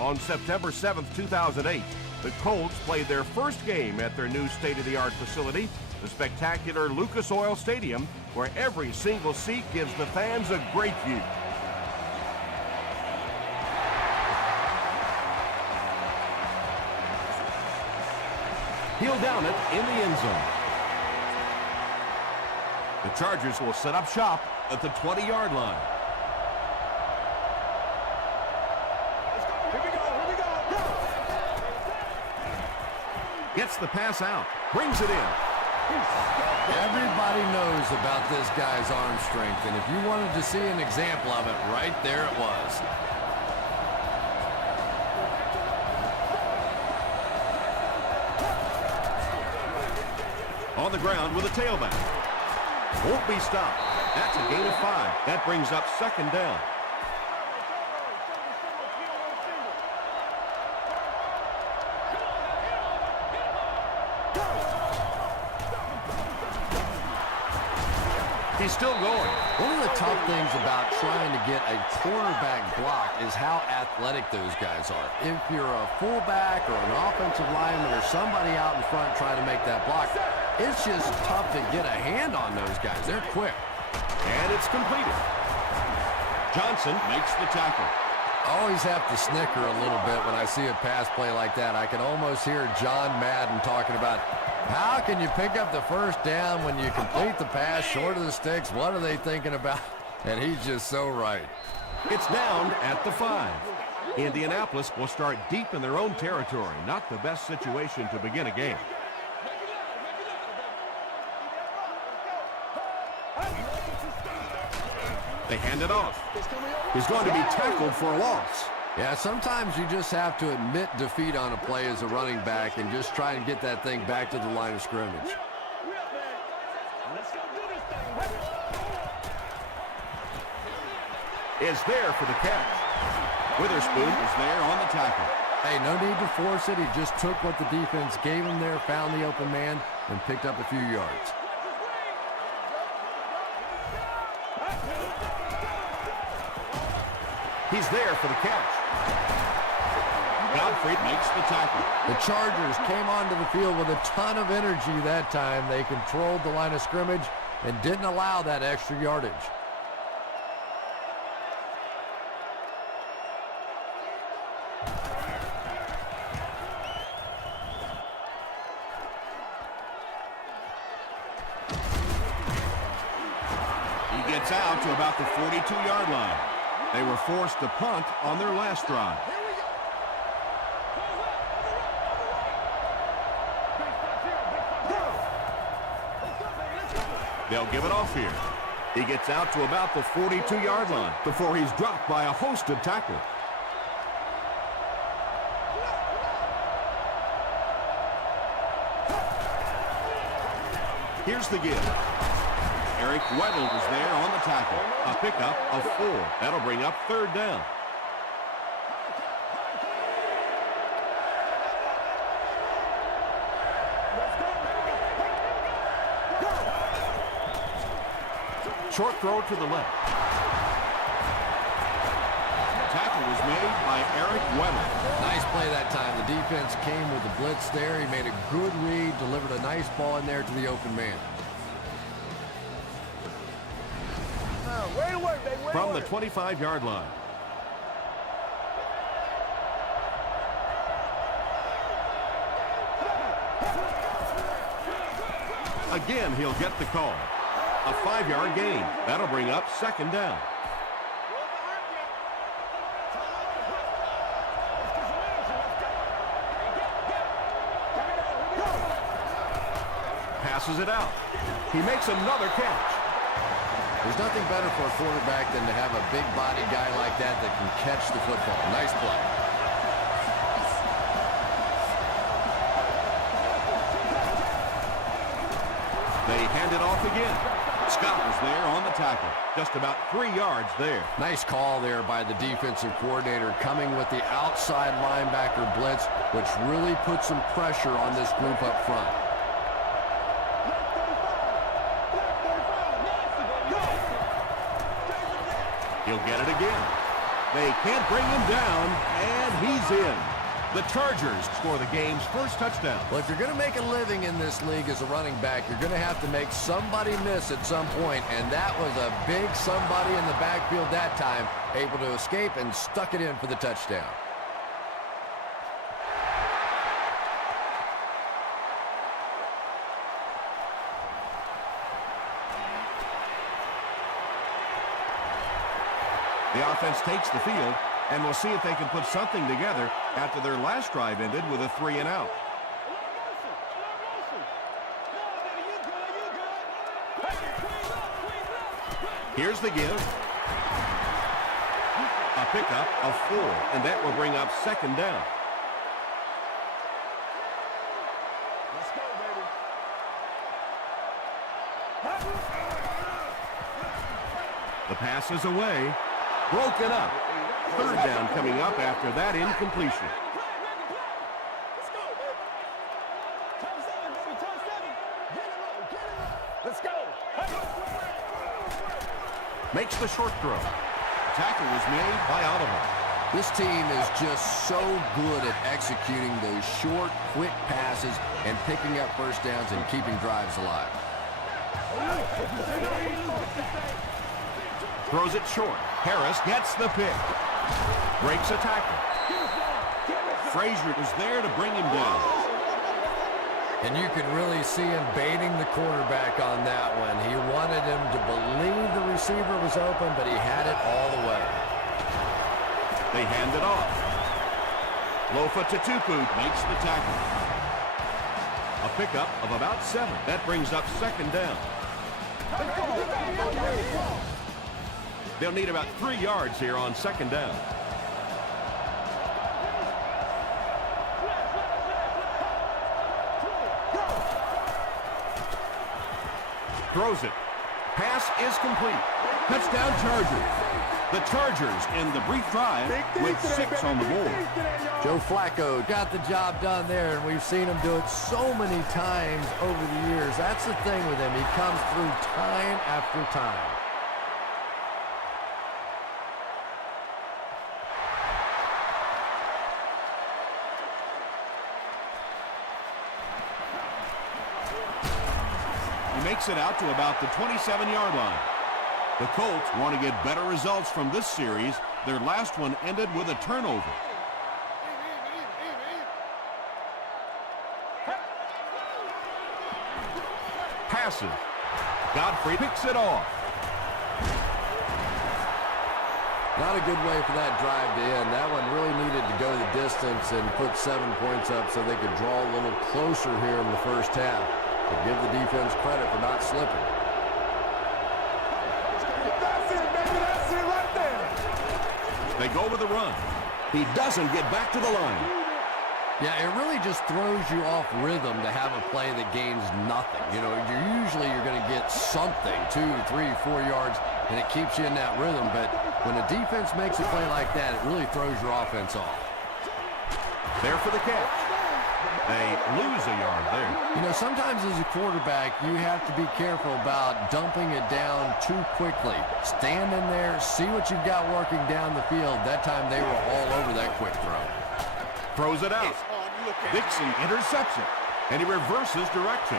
On September 7th, 2008, the Colts played their first game at their new state-of-the-art facility, the spectacular Lucas Oil Stadium, where every single seat gives the fans a great view. He'll down it in the end zone. The Chargers will set up shop at the 20-yard line. Gets the pass out, brings it in. Everybody knows about this guy's arm strength, and if you wanted to see an example of it, right there it was. On the ground with a tailback. Won't be stopped. That's a gain of 5. That brings up second down. He's still going. One of the tough things about trying to get a quarterback block is how athletic those guys are. If you're a fullback or an offensive lineman or somebody out in front trying to make that block, it's just tough to get a hand on those guys. They're quick. And it's completed. Johnson makes the tackle. I always have to snicker a little bit when I see a pass play like that. I can almost hear John Madden talking about, how can you pick up the first down when you complete the pass short of the sticks? What are they thinking about? And he's just so right. It's down at the 5. Indianapolis will start deep in their own territory. Not the best situation to begin a game. They hand it off. He's going to be tackled for a loss. Yeah, sometimes you just have to admit defeat on a play as a running back and just try and get that thing back to the line of scrimmage. Is there for the catch. Witherspoon is there on the tackle. Hey, no need to force it. He just took what the defense gave him there, found the open man, and picked up a few yards. He's there for the catch. Godfrey makes the tackle. The Chargers came onto the field with a ton of energy that time. They controlled the line of scrimmage and didn't allow that extra yardage. He gets out to about the 42-yard line. They were forced to punt on their last drive. They'll give it off here. He gets out to about the 42-yard line before he's dropped by a host of tacklers. Here's the give. Eric Weddle is there on the tackle. A pickup of 4. That'll bring up third down. Short throw to the left. Tackle was made by Eric Weddle. Nice play that time. The defense came with the blitz there. He made a good read, delivered a nice ball in there to the open man. From the 25-yard line. Again, he'll get the call. A 5-yard gain. That'll bring up second down. Passes it out. He makes another catch. There's nothing better for a quarterback than to have a big body guy like that that can catch the football. Nice play. They hand it off again. Scott was there on the tackle. Just about 3 yards there. Nice call there by the defensive coordinator, coming with the outside linebacker blitz, which really put some pressure on this group up front. He'll get it again. They can't bring him down, and he's in. The Chargers score the game's first touchdown. Well, if you're going to make a living in this league as a running back, you're going to have to make somebody miss at some point, and that was a big somebody in the backfield that time, able to escape and stuck it in for the touchdown. The offense takes the field, and we'll see if they can put something together after their last drive ended with a 3-and-out. Here's the give. A pickup of 4, and that will bring up second down. Let's go, baby. The pass is away. Broken up. Third down coming up after that incompletion. Let's go, baby. Turn 7, baby. Turn 7. Get it low. Get it low. Let's go. Makes the short throw. Tackle was made by Oliver. This team is just so good at executing those short, quick passes and picking up first downs and keeping drives alive. Throws it short. Harris gets the pick. Breaks a tackle. Frazier was there to bring him down. And you could really see him baiting the quarterback on that one. He wanted him to believe the receiver was open, but he had it all the way. They hand it off. Lofa Tupu makes the tackle. A pickup of about 7. That brings up second down. They'll need about 3 yards here on second down. Throws it. Pass is complete. Touchdown Chargers. The Chargers end the brief drive with 6 on the board. Joe Flacco got the job done there, and we've seen him do it so many times over the years. That's the thing with him. He comes through time after time. Makes it out to about the 27-yard line. The Colts want to get better results from this series. Their last one ended with a turnover. Passes. Godfrey picks it off. Not a good way for that drive to end. That one really needed to go the distance and put 7 points up so they could draw a little closer here in the first half. But give the defense credit for not slipping. That's it, baby. That's it right there. They go with the run. He doesn't get back to the line. Yeah, it really just throws you off rhythm to have a play that gains nothing. You know, you're going to get something, 2, 3, 4 yards, and it keeps you in that rhythm. But when a defense makes a play like that, it really throws your offense off. There for the catch. They lose a yard there. You know, sometimes as a quarterback, you have to be careful about dumping it down too quickly. Stand in there, see what you've got working down the field. That time they were all over that quick throw. Throws it out. Dixon intercepts it, and he reverses direction.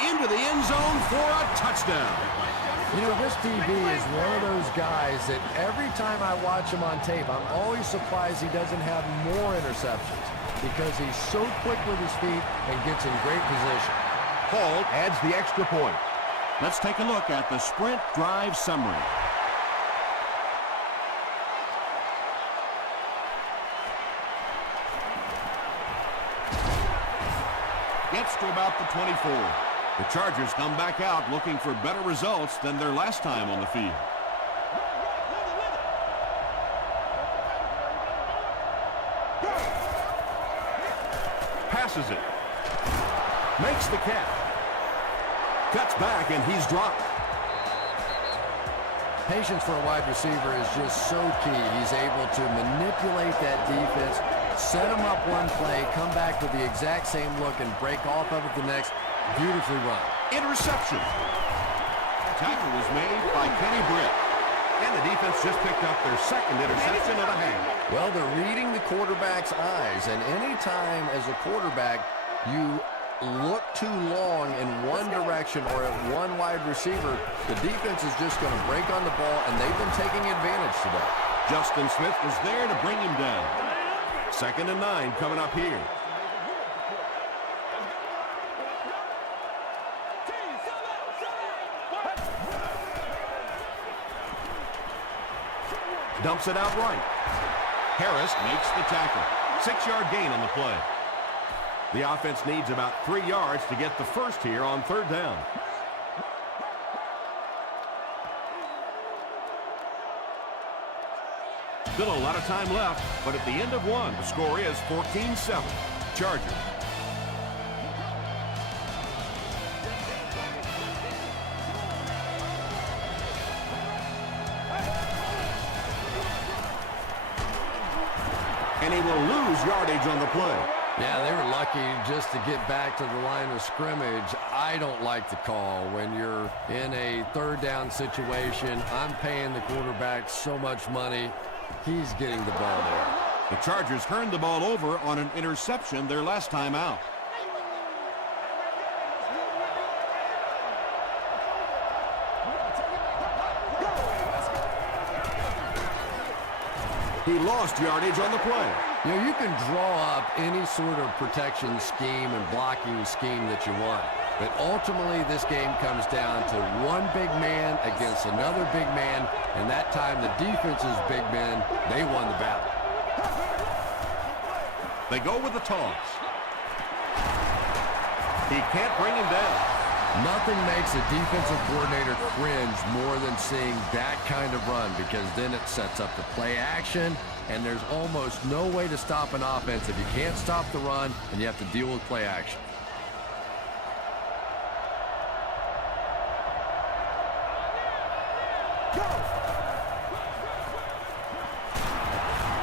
Into the end zone for a touchdown. You know, this DB is one of those guys that every time I watch him on tape, I'm always surprised he doesn't have more interceptions because he's so quick with his feet and gets in great position. Hall adds the extra point. Let's take a look at the sprint drive summary. Gets to about the 24. The Chargers come back out looking for better results than their last time on the field. Passes it. Makes the catch. Cuts back, and he's dropped. Patience for a wide receiver is just so key. He's able to manipulate that defense, set them up one play, come back with the exact same look, and break off of it the next. Beautifully run. Interception. Tackle was made by Kenny Britt. And the defense just picked up their second interception of the half. Well, they're reading the quarterback's eyes, and any time as a quarterback you look too long in one direction or at one wide receiver, the defense is just going to break on the ball, and they've been taking advantage today. Justin Smith was there to bring him down. 2nd and 9 coming up here. Dumps it out right. Harris makes the tackle. 6-yard gain on the play. The offense needs about 3 yards to get the first here on 3rd down. Still a lot of time left, but at the end of one, the score is 14-7. Chargers. And he will lose yardage on the play. Yeah, they were lucky just to get back to the line of scrimmage. I don't like the call when you're in a 3rd down situation. I'm paying the quarterback so much money. He's getting the ball there. The Chargers turned the ball over on an interception their last time out. He lost yardage on the play. You know, you can draw up any sort of protection scheme and blocking scheme that you want. But ultimately, this game comes down to one big man against another big man. And that time, the defense's big men, they won the battle. They go with the toss. He can't bring him down. Nothing makes a defensive coordinator cringe more than seeing that kind of run, because then it sets up the play action, and there's almost no way to stop an offense if you can't stop the run and you have to deal with play action.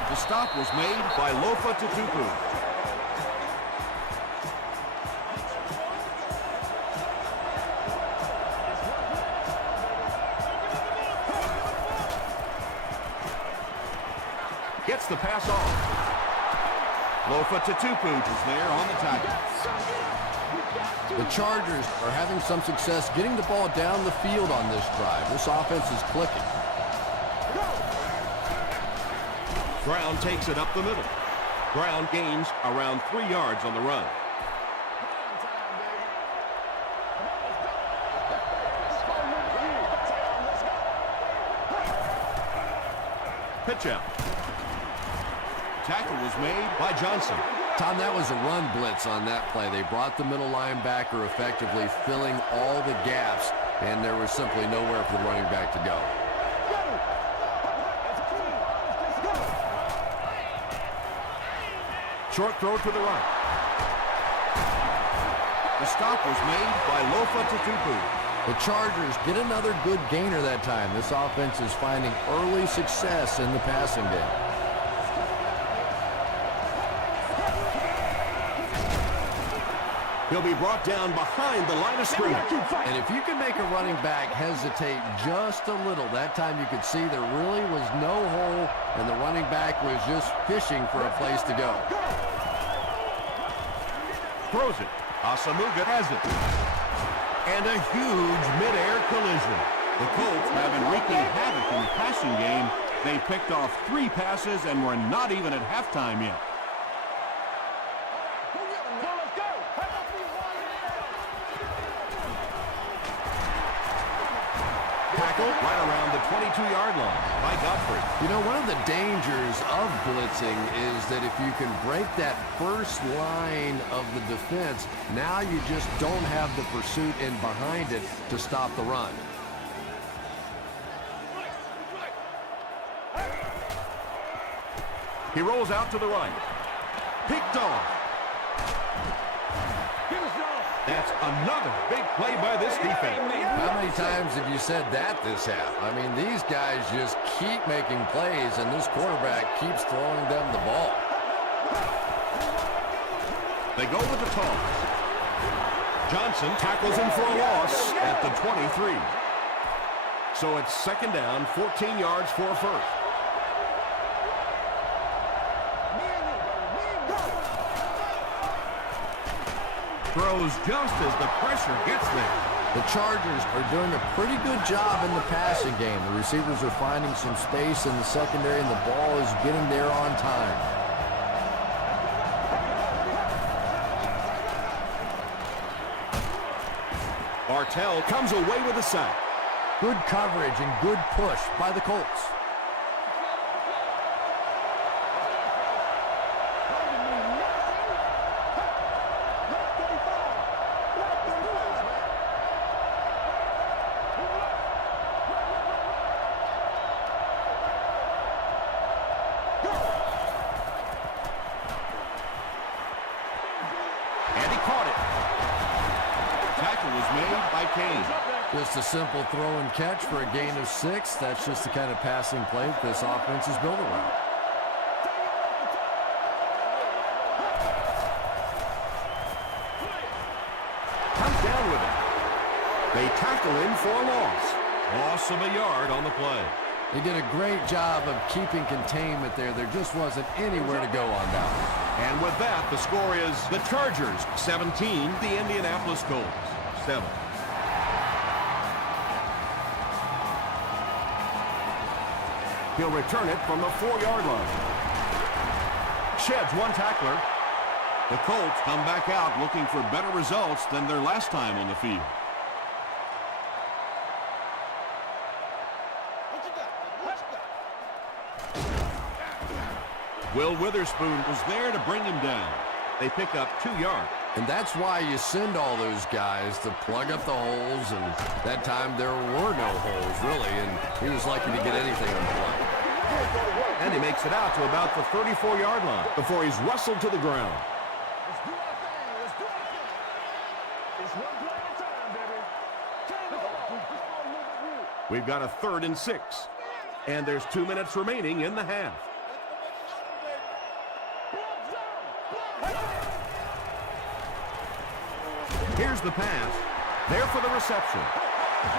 The stop was made by Lofa Tutupu. Gets the pass off. Lofa Tutupu is there on the tackle. The Chargers are having some success getting the ball down the field on this drive. This offense is clicking. Brown takes it up the middle. Brown gains around 3 yards on the run. Pitch out. Tackle was made by Johnson. Tom, that was a run blitz on that play. They brought the middle linebacker effectively filling all the gaps, and there was simply nowhere for the running back to go. Short throw to the right. The stop was made by Lofa Tutupu. The Chargers get another good gainer that time. This offense is finding early success in the passing game. He'll be brought down behind the line of scrimmage. And if you can make a running back hesitate just a little, that time you could see there really was no hole, and the running back was just fishing for a place to go. Throws it. Asamuga has it. And a huge mid-air collision. The Colts have been wreaking havoc in the passing game. They picked off 3 passes and were not even at halftime yet. Tackle right around the 22-yard line by Godfrey. You know, one of the dangers of blitzing is that if you can break that first line of the defense, now you just don't have the pursuit in behind it to stop the run. He rolls out to the right. Picked off. That's another big play by this defense. How many times have you said that this half? I mean, these guys just keep making plays, and this quarterback keeps throwing them the ball. They go with the toss. Johnson tackles him for a loss at the 23. So it's second down, 14 yards for a first. Throws just as the pressure gets there. The Chargers are doing a pretty good job in the passing game. The receivers are finding some space in the secondary, and the ball is getting there on time. Bartell comes away with a sack. Good coverage and good push by the Colts. And he caught it. Tackle was made by Kane. Just a simple throw and catch for a gain of 6. That's just the kind of passing play that this offense is built around. Comes down with it. They tackle him for a loss. Loss of a yard on the play. They did a great job of keeping containment there. There just wasn't anywhere to go on that one. And with that, the score is the Chargers 17, the Indianapolis Colts 7. He'll return it from the 4-yard line. Sheds one tackler. The Colts come back out looking for better results than their last time on the field. Will Witherspoon was there to bring him down. They pick up 2 yards. And that's why you send all those guys to plug up the holes, and that time there were no holes, really, and he was lucky to get anything on the play. And he makes it out to about the 34-yard line before he's wrestled to the ground. Let's do our thing. Let's do our thing. It's one play at a time, baby. Turn it over. We've got a 3rd and 6. And there's 2 minutes remaining in the half. Here's the pass. There for the reception.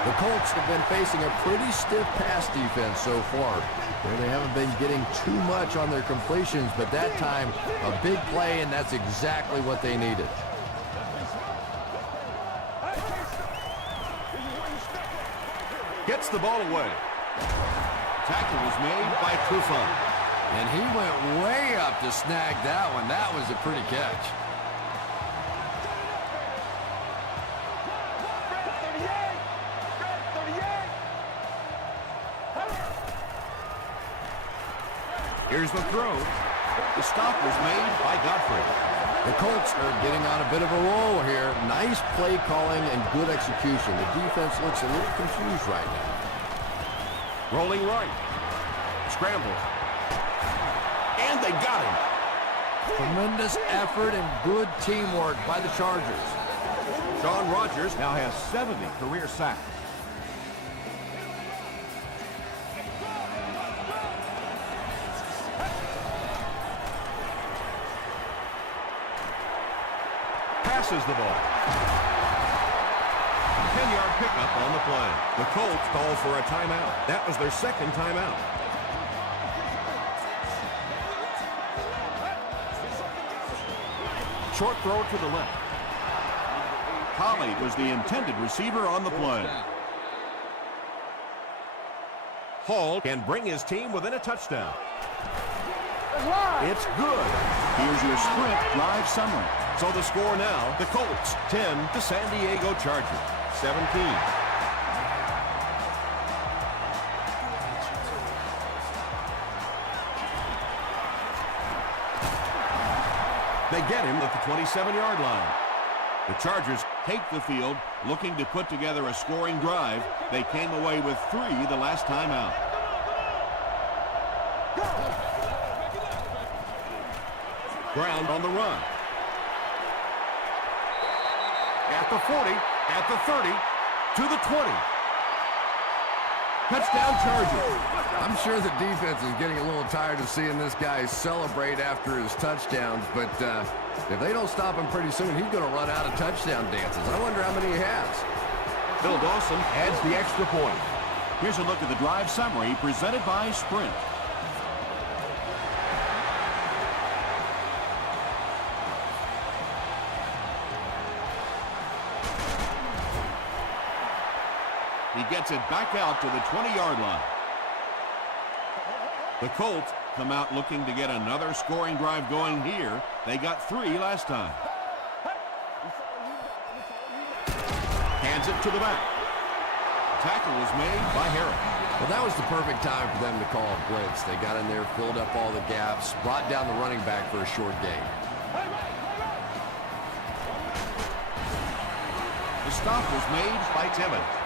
The Colts have been facing a pretty stiff pass defense so far. They haven't been getting too much on their completions, but that time, a big play, and that's exactly what they needed. Gets the ball away. Tackle was made by Trufant. And he went way up to snag that one. That was a pretty catch. Here's the throw. The stop was made by Godfrey. The Colts are getting on a bit of a roll here. Nice play calling and good execution. The defense looks a little confused right now. Rolling right. Scramble. And they got him. Tremendous effort and good teamwork by the Chargers. Shaun Rogers now has 70 career sacks. Passes the ball. 10-yard pickup on the play. The Colts call for a timeout. That was their second timeout. Short throw to the left. Colley was the intended receiver on the play. Hall can bring his team within a touchdown. It's good. Here's your sprint drive summary. So the score now, the Colts 10, the San Diego Chargers 17. They get him at the 27-yard line. The Chargers take the field, looking to put together a scoring drive. They came away with 3 the last time out. Brown on the run. At the 40, at the 30, to the 20. Touchdown Chargers. I'm sure the defense is getting a little tired of seeing this guy celebrate after his touchdowns, but If they don't stop him pretty soon, he's going to run out of touchdown dances. I wonder how many he has. Phil Dawson adds the extra point. Here's a look at the drive summary presented by Sprint. He gets it back out to the 20-yard line. The Colts come out looking to get another scoring drive going here. They got 3 last time. Hands it to the back. Tackle was made by Harris. Well, that was the perfect time for them to call a blitz. They got in there, filled up all the gaps, brought down the running back for a short gain. The stop was made By Timmons.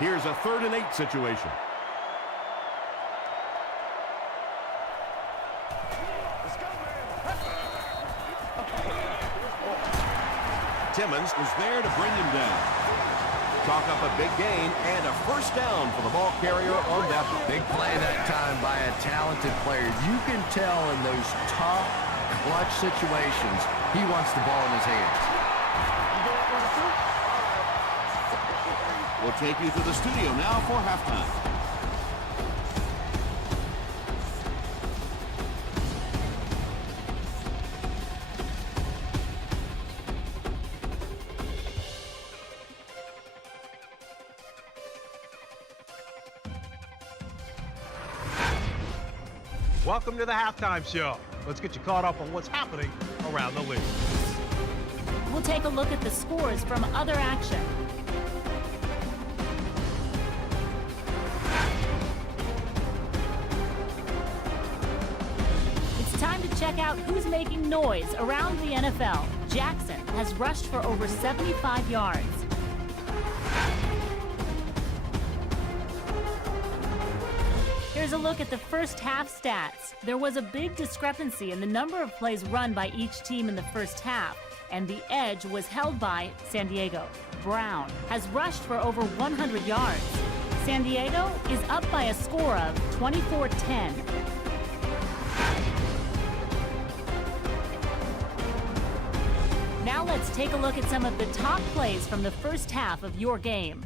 Here's a 3rd and 8 situation. Timmons was there to bring him down. chalk up a big gain and a first down for the ball carrier on that one. Big play that time by a talented player. You can tell in those tough, clutch situations, he wants the ball in his hands. We'll take you to the studio now for halftime. Welcome to the halftime show. Let's get you caught up on what's happening around the league. We'll take a look at the scores from other action. It's time to check out who's making noise around the NFL. Jackson has rushed for over 75 yards. Here's a look at the first half stats. There was a big discrepancy in the number of plays run by each team in the first half, and the edge was held by San Diego. Brown has rushed for over 100 yards. San Diego is up by a score of 24-10. Now let's take a look at some of the top plays from the first half of your game.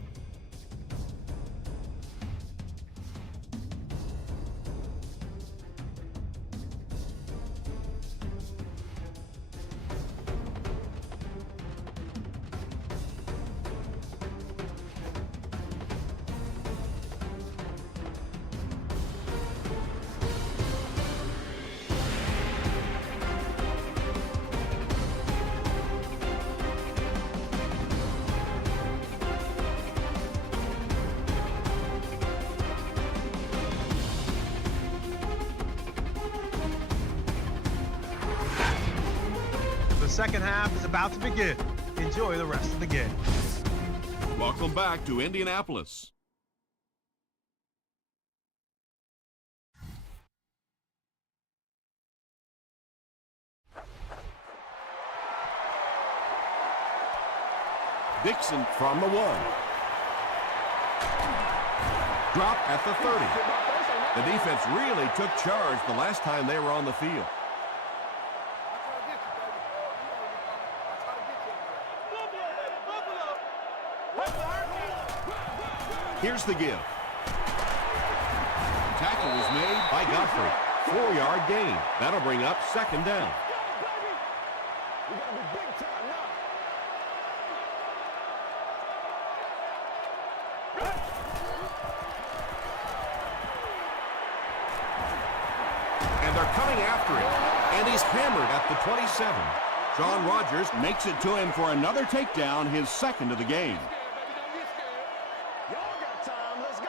The second half is about to begin. Enjoy the rest of the game. Welcome back to Indianapolis. Dixon from the 1. Drop at the 30. The defense really took charge the last time they were on the field. Here's the give. Tackle was made By Godfrey. 4-yard gain. That'll bring up second down. We gotta be big time now. And they're coming after him. And he's hammered at the 27. Sean Rogers makes it to him for another takedown, his second of the game. Y'all got time. Let's go.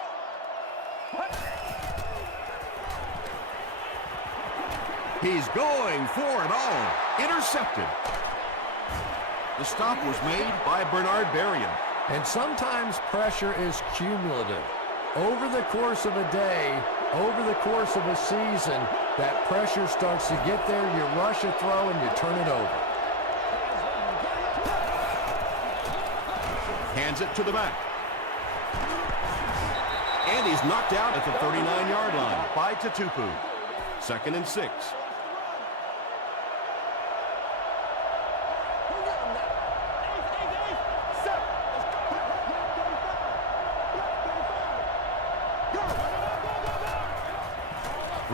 He's going for it all. Intercepted. The stop was made By Bernard Berrien. And sometimes pressure is cumulative. Over the course of a day, over the course of a season, that pressure starts to get there, you rush a throw and you turn it over. Hands it to the back. And he's knocked out at the 39-yard line by Tutupu. 2nd and 6.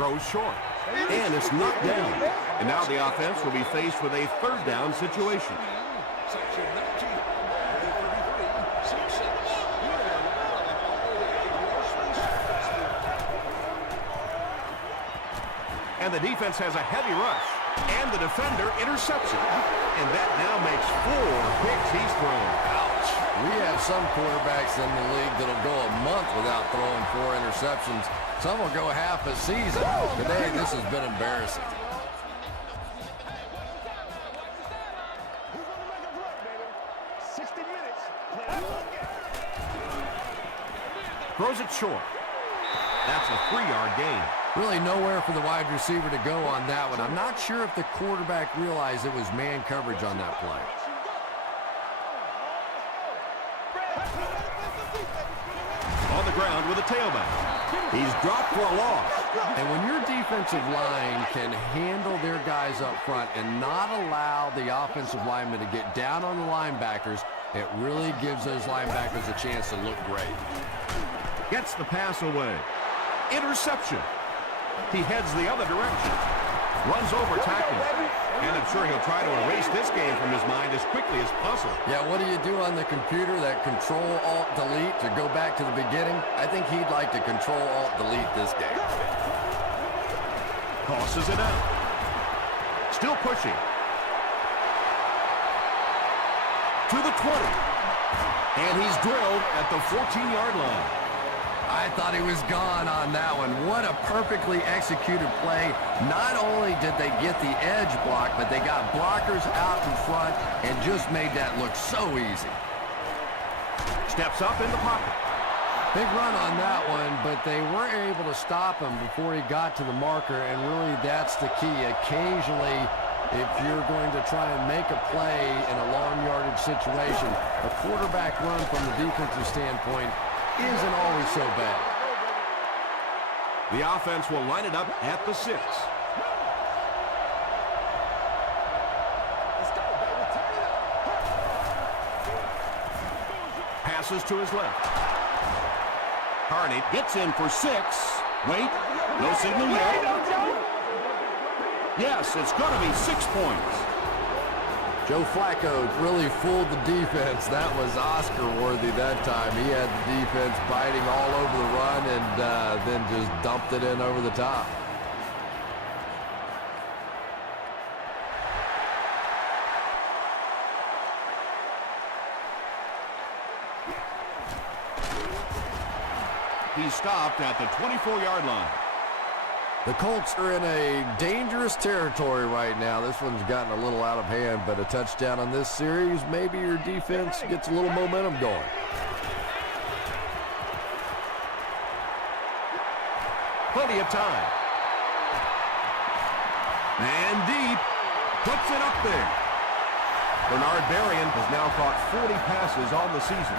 throws short. And it's knocked down. And now the offense will be faced with a third down situation. And the defense has a heavy rush. And the defender intercepts it. And that now makes 4 picks he's thrown. Ouch. We have some quarterbacks in the league that'll go a month without throwing 4 interceptions. Some will go half a season. Today, this has been embarrassing. Throws it short. That's a 3-yard gain. Really nowhere for the wide receiver to go on that one. I'm not sure if the quarterback realized it was man coverage on that play. On the ground with a tailback. He's dropped for a loss. And when your defensive line can handle their guys up front and not allow the offensive linemen to get down on the linebackers, it really gives those linebackers a chance to look great. Gets the pass away. Interception. He heads the other direction. Runs over tackling. And I'm sure he'll try to erase this game from his mind as quickly as possible. Yeah, what do you do on the computer? That Control-Alt-Delete to go back to the beginning? I think he'd like to Control-Alt-Delete this game. Tosses it out. Still pushing. To the 20. And he's drilled at the 14-yard line. I thought he was gone on that one. What a perfectly executed play. Not only did they get the edge block, but they got blockers out in front and just made that look so easy. Steps up in the pocket. Big run on that one, but they weren't able to stop him before he got to the marker, and really that's the key. Occasionally, if you're going to try and make a play in a long yardage situation, a quarterback run from the defensive standpoint isn't always so bad. The offense will line it up at the 6. Passes to his left. Carney gets in for 6. Wait, no signal yet. Yes, it's going to be 6 points. Joe Flacco really fooled the defense. That was Oscar-worthy that time. He had the defense biting all over the run and then just dumped it in over the top. He's stopped at the 24-yard line. The Colts are in a dangerous territory right now. This one's gotten a little out of hand, but a touchdown on this series, maybe your defense gets a little momentum going. Plenty of time. And deep. Puts it up there. Bernard Berrien has now caught 40 passes on the season.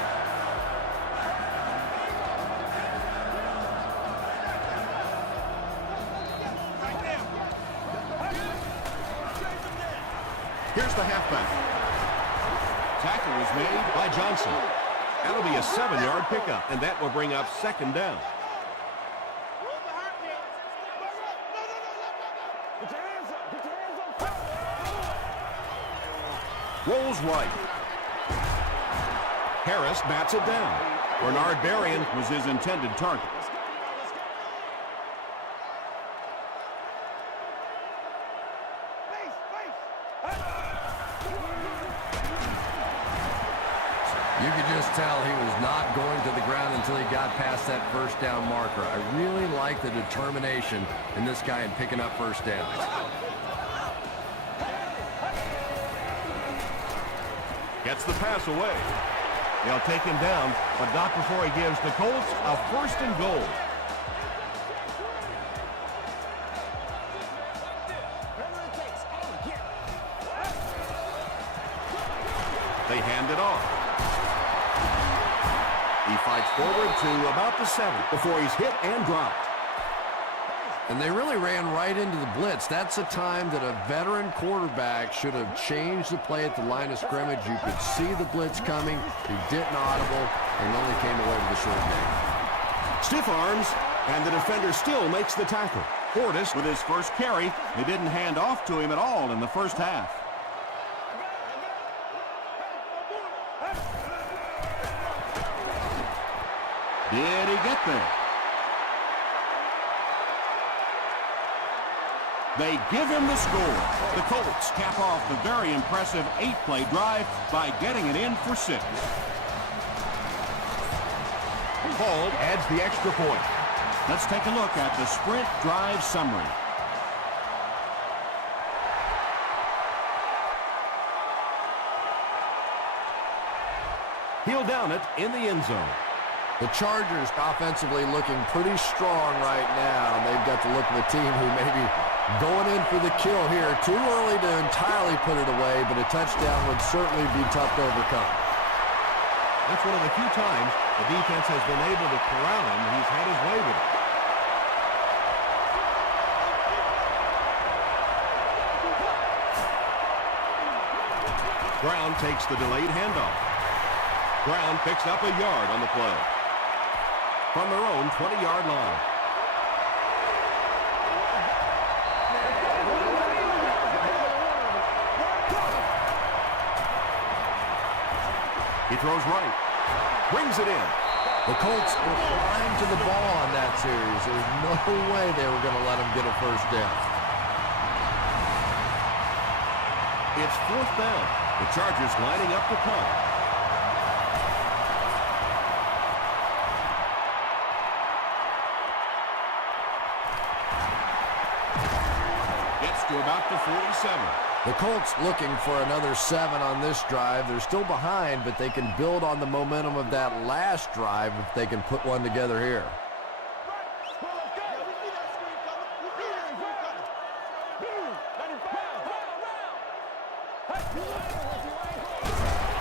Here's the halfback. Tackle was made by Johnson. That'll be a 7-yard pickup, and that will bring up 2nd down. Rolls right. Harris bats it down. Bernard Berrien was his intended target. You could just tell he was not going to the ground until he got past that 1st down marker. I really like the determination in this guy in picking up 1st downs. Gets the pass away. They'll take him down, but not before he gives the Colts a 1st and goal. They hand it off. He fights forward to about the 7 before he's hit and dropped. And they really ran right into the blitz. That's a time that a veteran quarterback should have changed the play at the line of scrimmage. You could see the blitz coming. He didn't audible and only came away with a short game. Stiff arms, and the defender still makes the tackle. Portis with his first carry. They didn't hand off to him at all in the first half. Did he get there? They give him the score. The Colts cap off the very impressive 8-play drive by getting it in for 6. Paul adds the extra point. Let's take a look at the sprint drive summary. He'll down it in the end zone. The Chargers offensively looking pretty strong right now. And they've got to look at the team who may be going in for the kill here. Too early to entirely put it away, but a touchdown would certainly be tough to overcome. That's one of the few times the defense has been able to corral him. He's had his way with it. Brown takes the delayed handoff. Brown picks up a yard on the play. From their own 20-yard line. He throws right. Brings it in. The Colts were flying to the ball on that series. There's no way they were going to let him get a first down. It's 4th down. The Chargers lining up to punt. To about the 47. The Colts looking for another 7 on this drive. They're still behind, but they can build on the momentum of that last drive if they can put one together here.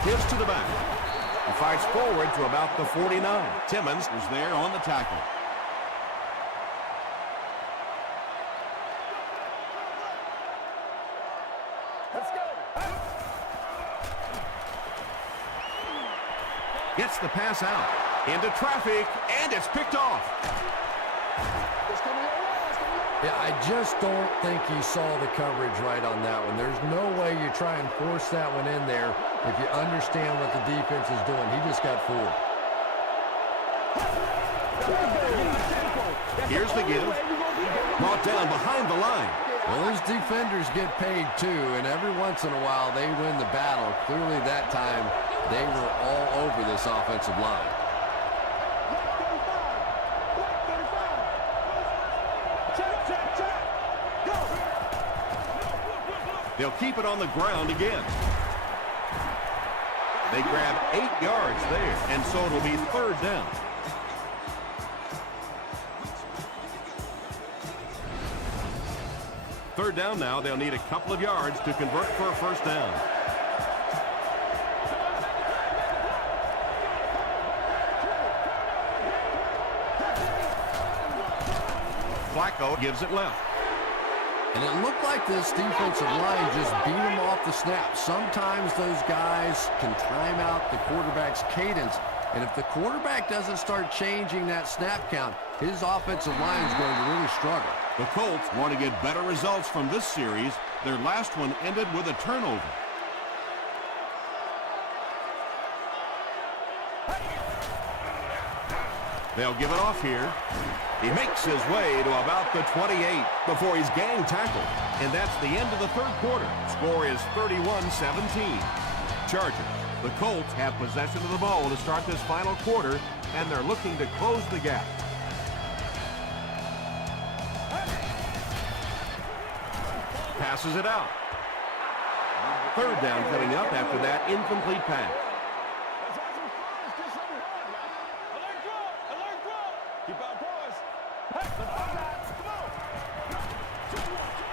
Gives to the back. He fights forward to about the 49. Timmons was there on the tackle. Gets the pass out. Into traffic, and it's picked off. Yeah, I just don't think he saw the coverage right on that one. There's no way you try and force that one in there if you understand what the defense is doing. He just got fooled. Here's the give. Brought down behind the line. Well, those defenders get paid too, and every once in a while they win the battle. Clearly that time they were all over this offensive line. They'll keep it on the ground again. They grab 8 yards there, and so it'll be 3rd down. Third down now. They'll need a couple of yards to convert for a first down. Flacco gives it left. And it looked like this defensive line just beat him off the snap. Sometimes those guys can time out the quarterback's cadence. And if the quarterback doesn't start changing that snap count, his offensive line is going to really struggle. The Colts want to get better results from this series. Their last one ended with a turnover. They'll give it off here. He makes his way to about the 28 before he's gang tackled. And that's the end of the 3rd quarter. Score is 31-17. Chargers. The Colts have possession of the ball to start this final quarter, and they're looking to close the gap. Passes it out. 3rd down coming up after that incomplete pass.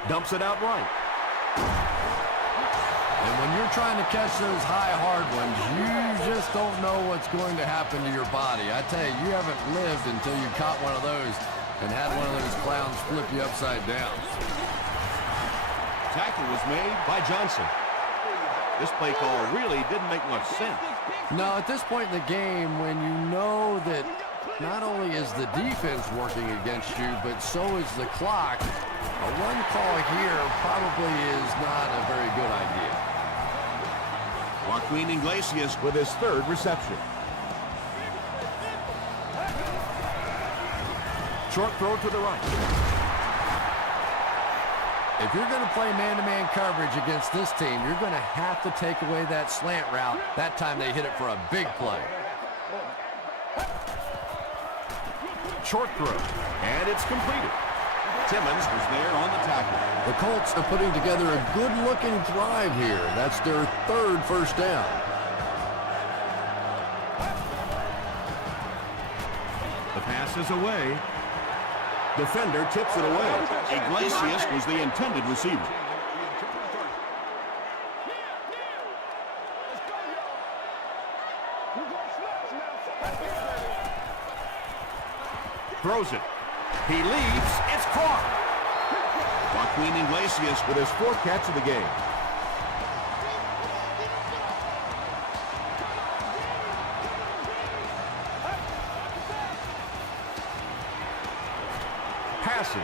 Dumps it out right. And when you're trying to catch those high, hard ones, you just don't know what's going to happen to your body. I tell you, you haven't lived until you caught one of those and had one of those clowns flip you upside down. Tackle was made by Johnson. This play call really didn't make much sense. No, at this point in the game, when you know that Not only is the defense working against you, but so is the clock. A run call here probably is not a very good idea. Joaquin Iglesias with his third reception. Short throw to the right. If you're going to play man-to-man coverage against this team, you're going to have to take away that slant route. That time they hit it for a big play. Short throw, and it's completed. Timmons was there on the tackle. The Colts are putting together a good-looking drive here. That's their third first down. The pass is away. Defender tips it away. Iglesias was the intended receiver. Throws it. He leaps. It's caught. Joaquin Iglesias with his fourth catch of the game. Passing.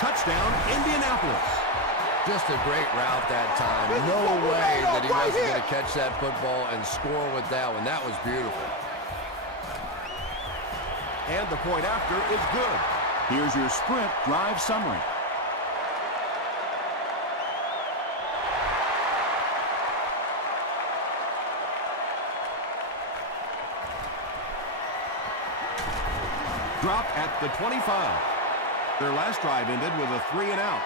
Touchdown, Indianapolis. Just a great route that time. No way that he wasn't going to catch that football and score with that one. That was beautiful. And the point after is good. Here's your sprint drive summary. Drop at the 25. Their last drive ended with a 3-and-out.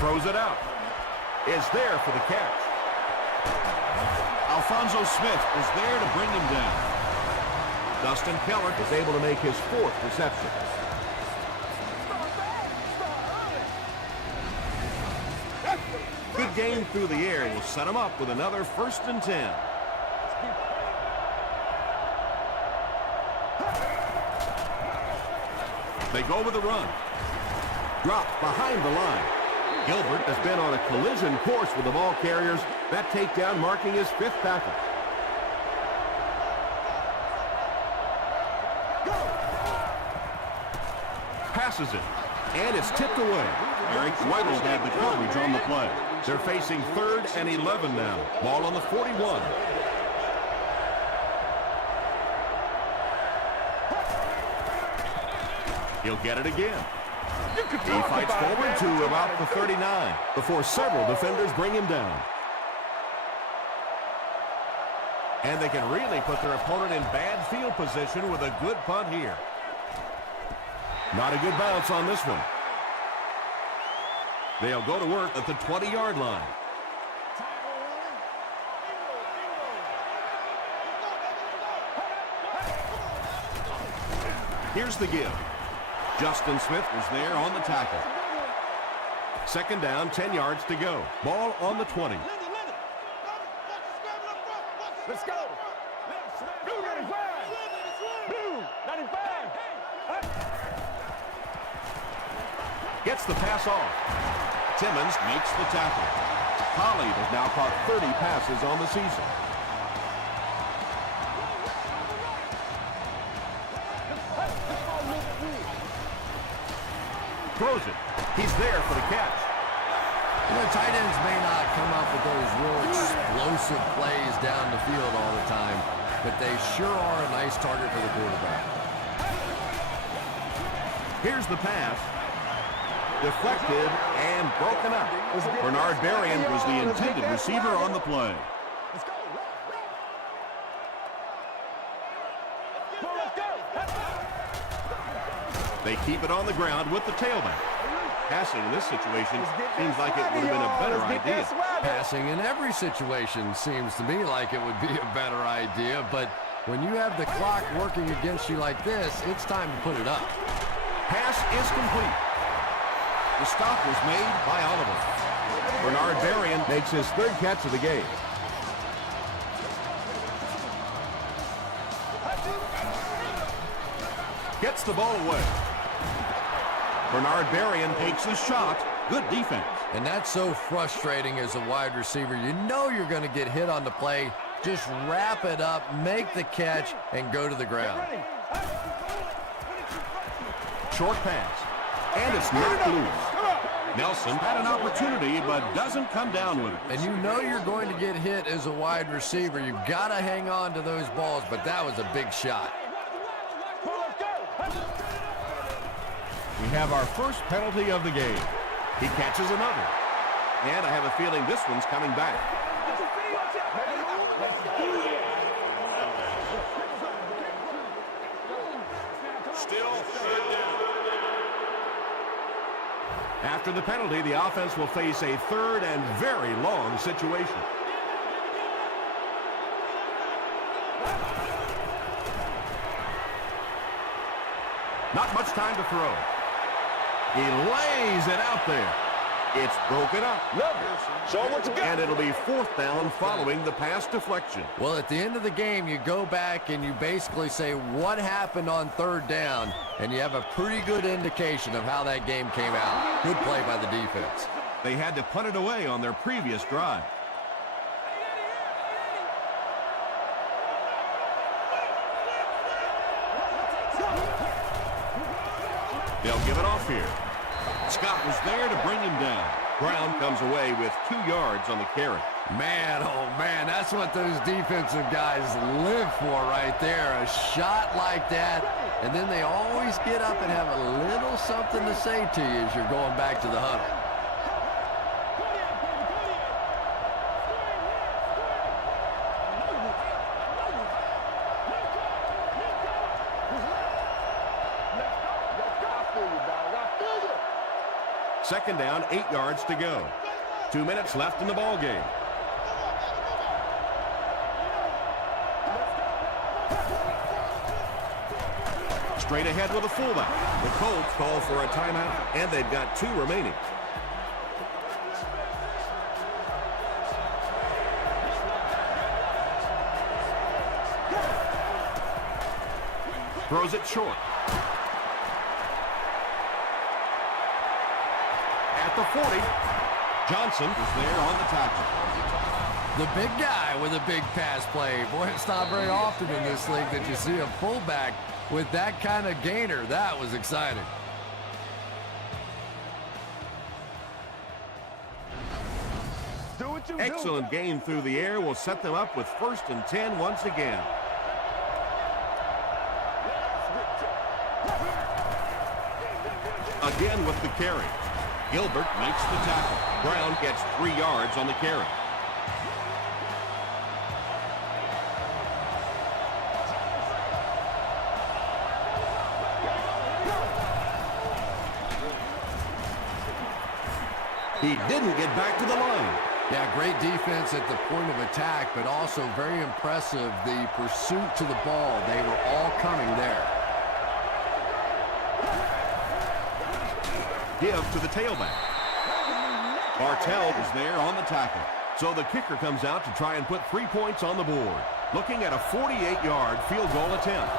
Throws it out. Is there for the catch. Alfonso Smith is there to bring him down. Dustin Keller is able to make his fourth reception. Good game through the air will set him up with another 1st and 10. They go with the run. Dropped behind the line. Gilbert has been on a collision course with the ball carriers. That takedown marking his 5th tackle. Passes it, and it's tipped away. Eric Weddle had the coverage on the play. They're facing 3rd and 11 now. Ball on the 41. He'll get it again. He fights forward to about the 39 before several defenders bring him down. And they can really put their opponent in bad field position with a good punt here. Not a good bounce on this one. They'll go to work at the 20-yard line. Here's the give. Justin Smith was there on the tackle. 2nd down, 10 yards to go. Ball on the 20. Let's go. Blue 95. Blue 95. Gets the pass off. Timmons makes the tackle. Pollard has now caught 30 passes on the season. Throws it. He's there for the catch. You know, tight ends may not come up with those real explosive plays down the field all the time, but they sure are a nice target for the quarterback. Here's the pass. Deflected and broken up. Bernard Berrien was the intended receiver on the play. Let's go. They keep it on the ground with the tailback. Passing in this situation seems like it would have been a better idea. Passing in every situation seems to me like it would be a better idea, but when you have the clock working against you like this, it's time to put it up. Pass is complete. The stop was made by Oliver. Bernard Berrien makes his 3rd catch of the game. Gets the ball away. Bernard Berrien takes the shot. Good defense. And that's so frustrating as a wide receiver. You know you're going to get hit on the play. Just wrap it up, make the catch, and go to the ground. Short pass. And it's knocked loose. Nelson had an opportunity, but doesn't come down with it. And you know you're going to get hit as a wide receiver. You've got to hang on to those balls, but that was a big shot. We have our first penalty of the game. He catches another. And I have a feeling this one's coming back. After the penalty, the offense will face a third and very long situation. Not much time to throw. He lays it out there. It's broken up. Show what you got. And it'll be 4th down following the pass deflection. Well, at the end of the game, you go back and you basically say what happened on 3rd down, and you have a pretty good indication of how that game came out. Good play by the defense. They had to punt it away on their previous drive. They'll give it off here. Scott was there to bring him down. Brown comes away with 2 yards on the carry. Man, oh man, that's what those defensive guys live for right there. A shot like that, and then they always get up and have a little something to say to you as you're going back to the huddle. Second down, 8 yards to go. 2 minutes left in the ball game. Straight ahead with a fullback. The Colts call for a timeout, and they've got 2 remaining. Throws it short. At the 40, Johnson is there on the tackle. The big guy with a big pass play. Boy, it's not very often in this league that you see a fullback with that kind of gainer. That was exciting. Do what you Excellent gain through the air will set them up with 1st and 10 once again. Again with the carry. Gilbert makes the tackle. Brown gets 3 yards on the carry. He didn't get back to the line. Yeah, great defense at the point of attack, but also very impressive the pursuit to the ball. They were all coming there. Give to the tailback. Bartell is there on the tackle. So the kicker comes out to try and put 3 points on the board. Looking at a 48-yard field goal attempt.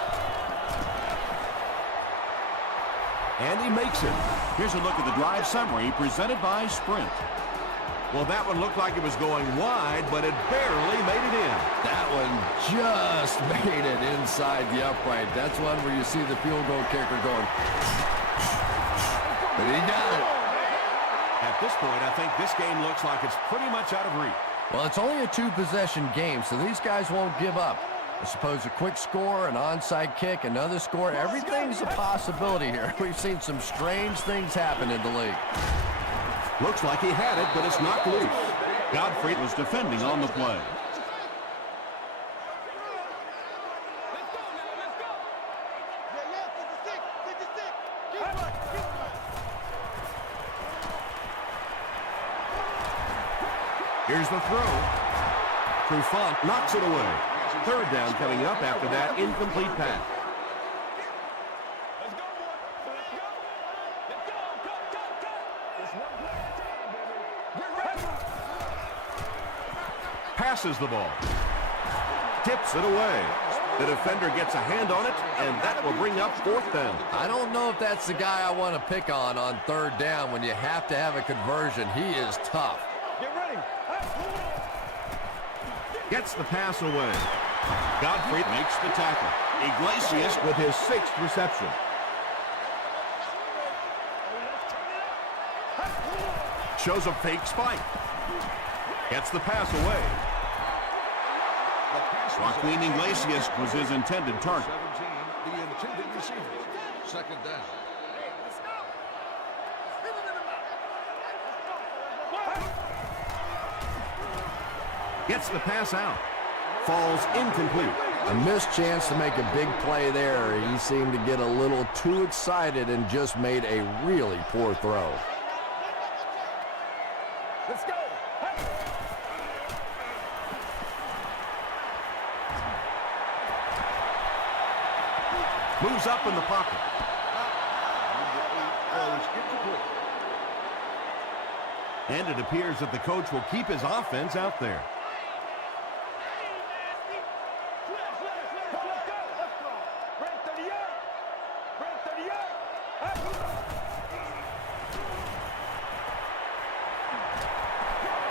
And he makes it. Here's a look at the drive summary presented by Sprint. Well, that one looked like it was going wide, but it barely made it in. That one just made it inside the upright. That's one where you see the field goal kicker going. But he got it. At this point, I think this game looks like it's pretty much out of reach. Well, it's only a 2-possession game, so these guys won't give up. I suppose a quick score, an onside kick, another score, everything's a possibility here. We've seen some strange things happen in the league. Looks like he had it, but it's knocked loose. Godfrey was defending on the play. Here's the throw. Trufant knocks it away. 3rd down coming up after that incomplete pass. Passes the ball. Tips it away. The defender gets a hand on it, and that will bring up 4th down. I don't know if that's the guy I want to pick on 3rd down when you have to have a conversion. He is tough. Get ready. Gets the pass away. Godfrey makes the tackle. Iglesias With his 6th reception. Shows a fake spike. Gets the pass away. Joaquin Iglesias was his intended target. 17, the intended receiver. 2nd down. Gets the pass out. Falls incomplete. A missed chance to make a big play there. He seemed to get a little too excited and just made a really poor throw. Let's go. Moves up in the pocket. And it appears that the coach will keep his offense out there.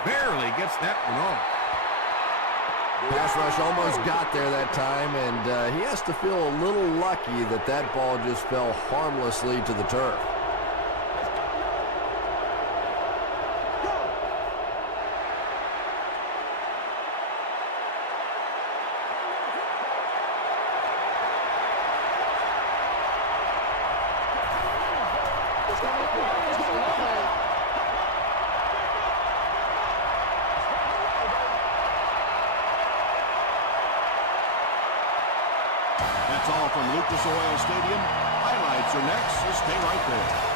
Barely gets that one off. Pass rush almost got there that time, and he has to feel a little lucky that that ball just fell harmlessly to the turf. That's all from Lucas Oil Stadium. Highlights are next, so stay right there.